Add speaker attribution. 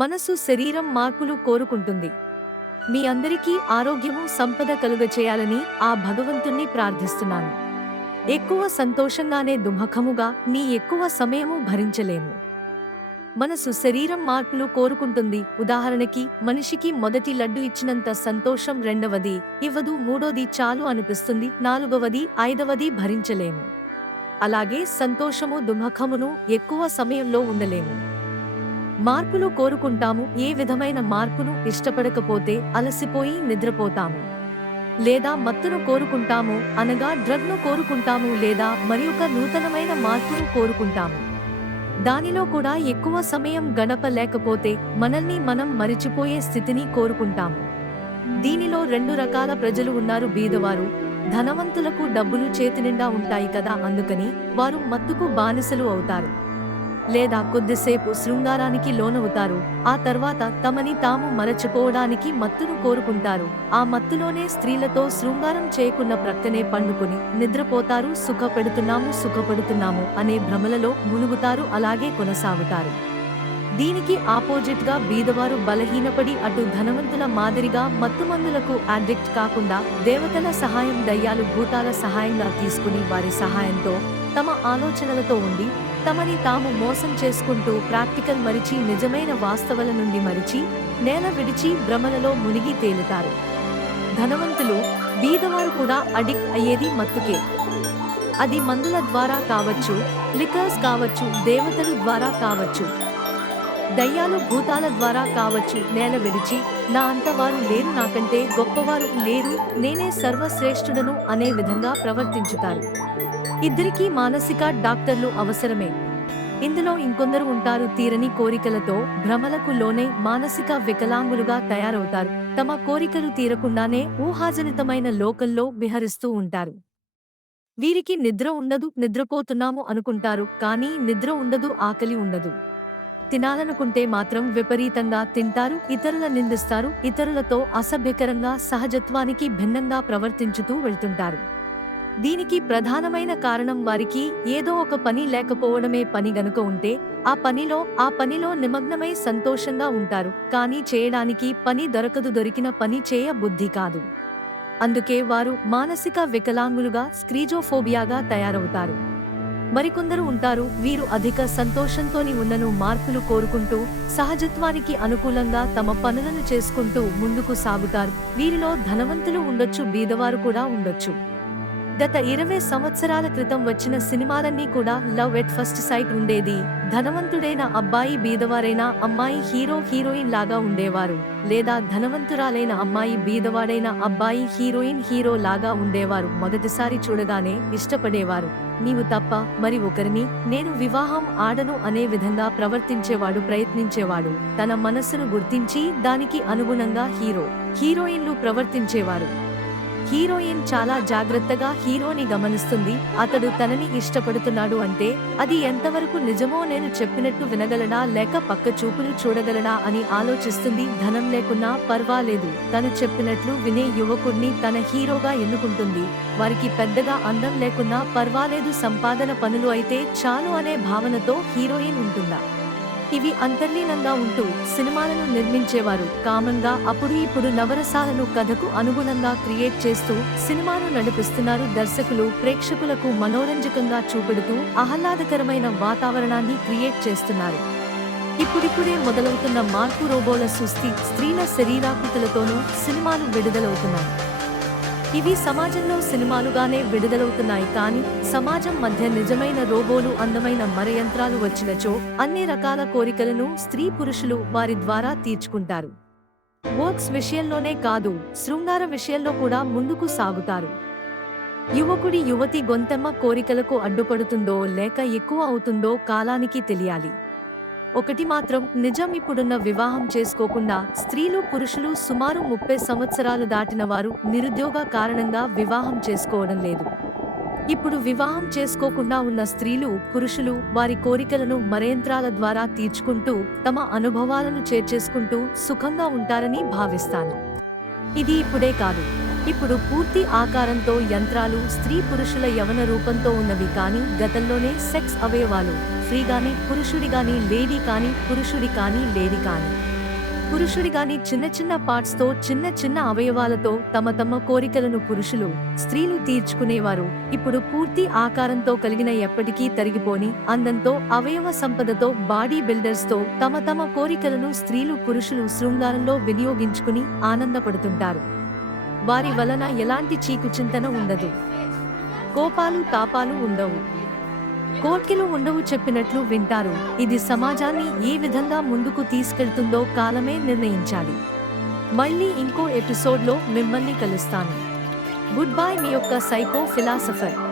Speaker 1: మనసు శరీరం మార్పులు కోరుకుంటుంది. మీ అందరికీ ఆరోగ్యము సంపద కలుగచేయాలని ఆ భగవంతుణ్ణి ప్రార్థిస్తున్నాను. ఎక్కువ సంతోషంగానే దుమఖముగా నీ ఎక్కువ సమయము భరించలేము. మనసు శరీరం మార్పులు కోరుకుంటుంది. ఉదాహరణకి మనిషికి మొదటి లడ్డు ఇచ్చినంత సంతోషం రెండవది ఇవ్వదు మూడోది చాలు అనిపిస్తుంది నాలుగవది ఐదవది భరించలేము. అలాగే సంతోషము దుమఖమును ఎక్కువ సమయంలో ఉండలేము. మార్పులు కోరుకుంటాము ఏ విధమైన మార్పును ఇష్టపడకపోతే అలసిపోయి నిద్రపోతాము. లేదా మత్తును కోరుకుంటాము అనగా డ్రగ్ను కోరుకుంటాము లేదా మరి ఒక నూతనమైన మార్పును కోరుకుంటాము. దానిలో కూడా ఎక్కువ సమయం గడపలేకపోతే మనల్ని మనం మరిచిపోయే స్థితిని కోరుకుంటాము. దీనిలో రెండు రకాల ప్రజలు ఉన్నారు బీదవారు. ధనవంతులకు డబ్బులు చేతినిండా ఉంటాయి కదా అందుకని వారు మత్తుకు బానిసలు అవుతారు. లేదా కొద్దిసేపు శృంగారానికి లోనవుతారు. ఆ తర్వాత తమని తాము మరచిపోవడానికి మత్తును కోరుకుంటారు. ఆ మత్తులోనే స్త్రీలతో శృంగారం చేయకున్న ప్రక్కనే పండుకుని నిద్రపోతారు సుఖపెడుతున్నాము సుఖపడుతున్నాము అనే భ్రమలలో మునుగుతారు అలాగే కొనసాగుతారు. దీనికి ఆపోజిట్గా బీదవారు బలహీనపడి అటు ధనవంతుల మాదిరిగా మత్తుమందులకు అడిక్ట్ కాకుండా దేవతల సహాయం దయ్యాలు భూతాల సహాయంగా తీసుకుని వారి సహాయంతో తమ ఆలోచనలతో ఉండి తమని తాము మోసం చేసుకుంటూ ప్రాక్టికల్ మరిచి నిజమైన వాస్తవాల నుండి మరిచి నేల విడిచి భ్రమలలో మునిగి తేలుతారు. ధనవంతులు బీదవారు కూడా అడిక్ట్ అయ్యేది మత్తుకే. అది మందుల ద్వారా కావచ్చు లికర్స్ కావచ్చు దేవతలు ద్వారా కావచ్చు. దయ్యాలు భూతాల ద్వారా కావచ్చు నేల విడిచి నా అంతవారు లేరు నాకంటే గొప్పవారు లేరు నేనే సర్వశ్రేష్ఠుడను అనే విధంగా ప్రవర్తించుతారు. ఇద్దరికీ మానసిక డాక్టర్లు అవసరమే. ఇందులో ఇంకొందరు ఉంటారు తీరని కోరికలతో భ్రమలకు లోనే మానసిక వికలాంగులుగా తయారవుతారు. తమ కోరికలు తీరకుండానే ఊహాజనితమైన లోకల్లో విహరిస్తూ ఉంటారు. వీరికి నిద్ర ఉండదు నిద్రపోతున్నాము అనుకుంటారు కానీ నిద్ర ఉండదు ఆకలి ఉండదు. తినాలనుకుంటే మాత్రం విపరీతంగా తింటారు ఇతరుల నిందిస్తారు ఇతరులతో అసభ్యకరంగా సహజత్వానికి భిన్నంగా ప్రవర్తించుతూ వెళ్తుంటారు. దీనికి ప్రధానమైన కారణం వారికి ఏదో ఒక పని లేకపోవడమే పని గనుక ఉంటే ఆ పనిలో ఆ పనిలో నిమగ్నమై సంతోషంగా ఉంటారు కానీ చేయడానికి పని దొరకదు దొరికిన పని చేయ బుద్ధి కాదు. అందుకే వారు మానసిక వికలాంగులుగా స్క్రీజోఫోబియాగా తయారవుతారు. మరికొందరు ఉంటారు. వీరు అధిక సంతోషంతోని ఉన్నను మార్పులు కోరుకుంటూ సహజత్వానికి అనుకూలంగా తమ పనులను చేసుకుంటూ ముందుకు సాగుతారు. వీరిలో ధనవంతులు ఉండొచ్చు బీదవారు కూడా ఉండొచ్చు. గత ఇరవై సంవత్సరాల క్రితం వచ్చిన సినిమాలన్నీ కూడా లవ్ ఎట్ ఫస్ట్ సైట్ ఉండేది. ధనవంతుడైన అబ్బాయి బీదవారైన అమ్మాయి హీరో హీరోయిన్ లాగా ఉండేవారు. లేదా ధనవంతురాలైన అమ్మాయి బీదవాడైన అబ్బాయి హీరోయిన్ హీరో లాగా ఉండేవారు. మొదటిసారి చూడగానే ఇష్టపడేవారు. నీవు తప్ప మరి ఒకరిని నేను వివాహం ఆడను అనే విధంగా ప్రవర్తించేవాడు ప్రయత్నించేవాడు. తన మనస్సును గుర్తించి దానికి అనుగుణంగా హీరో హీరోయిన్లు ప్రవర్తించేవారు. హీరోయిన్ చాలా జాగ్రత్తగా హీరోని గమనిస్తుంది. అతడు తనని ఇష్టపడుతున్నాడు అంటే అది ఎంతవరకు నిజమో నేను చెప్పినట్టు వినగలనా లేక పక్క చూపులు చూడగలనా అని ఆలోచిస్తుంది. ధనం లేకున్నా పర్వాలేదు. తను చెప్పినట్లు వినే యువకుడిని తన హీరోగా ఎన్నుకుంటుంది. వారికి పెద్దగా అందం లేకున్నా పర్వాలేదు. సంపాదన పనులు అయితే చాలు అనే భావనతో హీరోయిన్ ఉంటుందా? ఇవి అంతర్లీనంగా ఉంటూ సినిమాలను నిర్మించేవారు. కామంగా అప్పుడు ఇప్పుడు నవరసాలను కథకు అనుగుణంగా క్రియేట్ చేస్తూ సినిమాను నడిపిస్తున్నారు దర్శకులు ప్రేక్షకులకు మనోరంజకంగా చూపెడుతూ ఆహ్లాదకరమైన వాతావరణాన్ని క్రియేట్ చేస్తున్నారు. ఇప్పుడిప్పుడే మొదలవుతున్న మార్పు రోబోల సుస్థి స్త్రీల శరీరాకృతులతోనూ సినిమాలు విడుదలవుతున్నాయి. ఇవి సమాజంలో సినిమాలుగానే విడుదలవుతున్నాయి కానీ సమాజం మధ్య నిజమైన రోబోలు అందమైన మరయంత్రాలు వచ్చినచో అన్ని రకాల కోరికలను స్త్రీ పురుషులు వారి ద్వారా తీర్చుకుంటారు. వర్క్స్ విషయంలోనే కాదు శృంగార విషయంలో కూడా ముందుకు సాగుతారు. యువకుడి యువతి గొంతెమ్మ కోరికలకు అడ్డుపడుతుందో లేక ఎక్కువ అవుతుందో కాలానికి తెలియాలి. ఒకటి మాత్రం నిజం ఇప్పుడున్న వివాహం చేసుకోకుండా స్త్రీలు పురుషులు సుమారు ముప్పై సంవత్సరాలు దాటిన వారు నిరుద్యోగ కారణంగా వివాహం చేసుకోవడం లేదు. ఇప్పుడు వివాహం చేసుకోకుండా ఉన్న స్త్రీలు పురుషులు వారి కోరికలను మరయంత్రాల ద్వారా తీర్చుకుంటూ తమ అనుభవాలను చేర్చేసుకుంటూ సుఖంగా ఉంటారని భావిస్తాను. ఇది ఇప్పుడే కాదు. ఇప్పుడు పూర్తి ఆకారంతో యంత్రాలు స్త్రీ పురుషుల యవన రూపంతో ఉన్నవి కానీ గతంలోనే సెక్స్ అవయవాలు ఫ్రీగాని పురుషుడి గాని లేడీ కానీ పురుషుడి కానీ లేడీ కానీ. పురుషుడి గాని చిన్న చిన్న పార్ట్స్తో చిన్న చిన్న అవయవాలతో తమ తమ కోరికలను పురుషులు స్త్రీలు తీర్చుకునేవారు. ఇప్పుడు పూర్తి ఆకారంతో కలిగిన ఎప్పటికీ తరిగిపోని అందంతో అవయవ సంపదతో బాడీ బిల్డర్స్తో తమ తమ కోరికలను స్త్రీలు పురుషులు శృంగారంలో వినియోగించుకుని ఆనందపడుతుంటారు. వారి వలన ఎలాంటి చీకు చింతన ఉండదు. కోపాలు తాపాలు ఉండవు. కోర్కెలు ఉండవు చెప్పినట్లు వింటారు. ఇది సమాజాన్ని ఏ విధంగా ముందుకు తీసుకెళ్తుందో కాలమే నిర్ణయించాలి. మళ్ళీ ఇంకో ఎపిసోడ్లో మిమ్మల్ని కలుస్తాను. గుడ్ బై మీ యొక్క సైకో ఫిలాసఫర్.